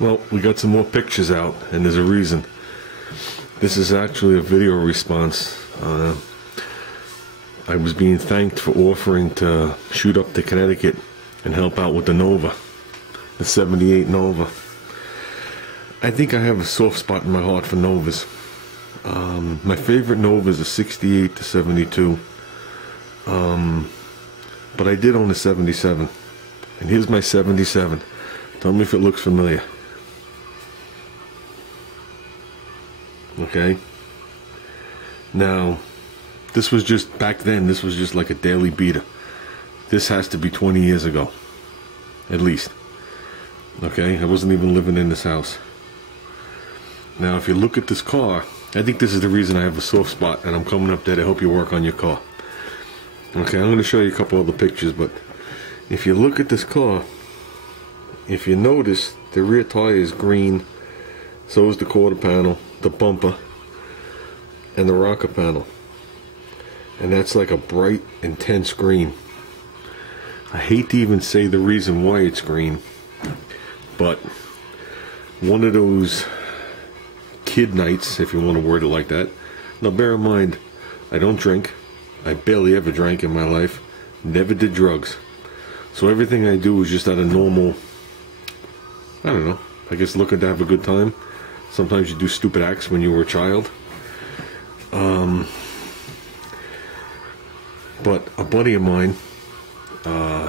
Well, we got some more pictures out, and there's a reason. This is actually a video response. I was being thanked for offering to shoot up to Connecticut and help out with the Nova, the 78 Nova. I think I have a soft spot in my heart for Novas. My favorite Nova is a 68 to 72. But I did own a 77. And here's my 77. Tell me if it looks familiar. Okay. Now, this was just, back then, this was just like a daily beater. This has to be 20 years ago. At least. Okay, I wasn't even living in this house. Now, if you look at this car, I think this is the reason I have a soft spot, and I'm coming up there to help you work on your car. Okay, I'm going to show you a couple other pictures, but if you look at this car, if you notice, the rear tire is green, so is the quarter panel, the bumper, and the rocker panel. And that's like a bright, intense green. I hate to even say the reason why it's green, but one of those kid nights, if you want to word it like that. Now bear in mind, I don't drink. I barely ever drank in my life. Never did drugs. So everything I do is just out of normal, I don't know, I guess looking to have a good time. Sometimes you do stupid acts when you were a child. But a buddy of mine,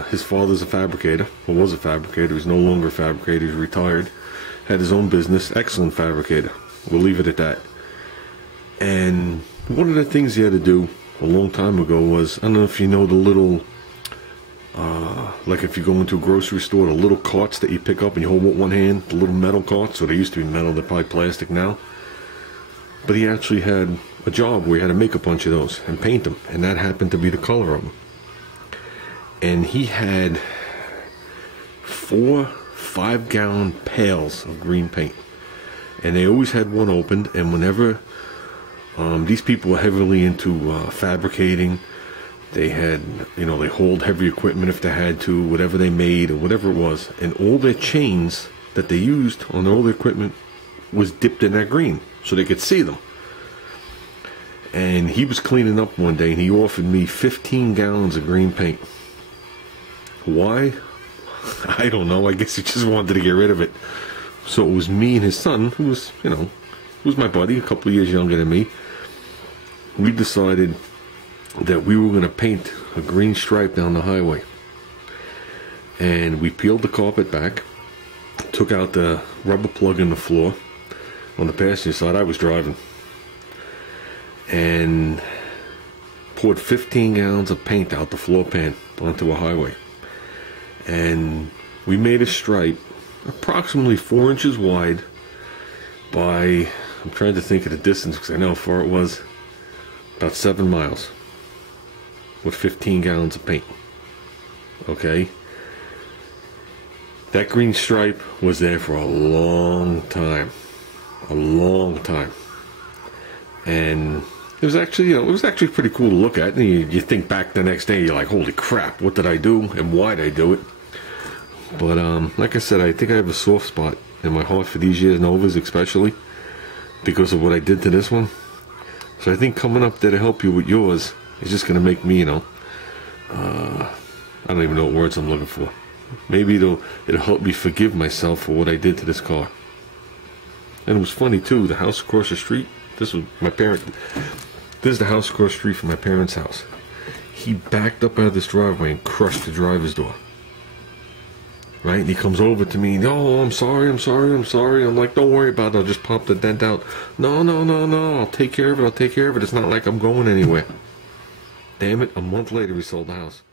his father's a fabricator, or was a fabricator. He's no longer a fabricator, he's retired. Had his own business, excellent fabricator. We'll leave it at that. And one of the things he had to do a long time ago was, I don't know if you know the little, like if you go into a grocery store, the little carts that you pick up and you hold with one hand, the little metal carts, or they used to be metal, they're probably plastic now. But he actually had a job where he had to make a bunch of those and paint them, and that happened to be the color of them. And he had 4 5-gallon pails of green paint, and they always had one opened. And whenever these people were heavily into fabricating, they had, you know, they hold heavy equipment if they had to, whatever they made or whatever it was, and all their chains that they used on all the equipment was dipped in that green so they could see them. And he was cleaning up one day and he offered me 15 gallons of green paint. Why? I don't know. I guess he just wanted to get rid of it. So it was me and his son, who was, you know, who was my buddy, a couple of years younger than me. We decided that we were going to paint a green stripe down the highway. And we peeled the carpet back, took out the rubber plug in the floor. On the passenger side, I was driving, and poured 15 gallons of paint out the floor pan onto a highway. And we made a stripe approximately 4 inches wide by, I'm trying to think of the distance because I know how far it was, about 7 miles, with 15 gallons of paint. Okay, that green stripe was there for a long time. A long time. And it was actually, you know, it was actually pretty cool to look at. And you think back the next day, you're like, holy crap, what did I do and why did I do it? But like I said, I think I have a soft spot in my heart for these years Novas, especially because of what I did to this one. So I think coming up there to help you with yours is just going to make me, you know, I don't even know what words I'm looking for. Maybe it'll help me forgive myself for what I did to this car. And it was funny too, the house across the street, this was my parent, this is the house across the street from my parents' house. He backed up out of this driveway and crushed the driver's door. Right? And he comes over to me, oh, I'm sorry. I'm like, don't worry about it, I'll just pop the dent out. No, I'll take care of it, It's not like I'm going anywhere. Damn it, a month later he sold the house.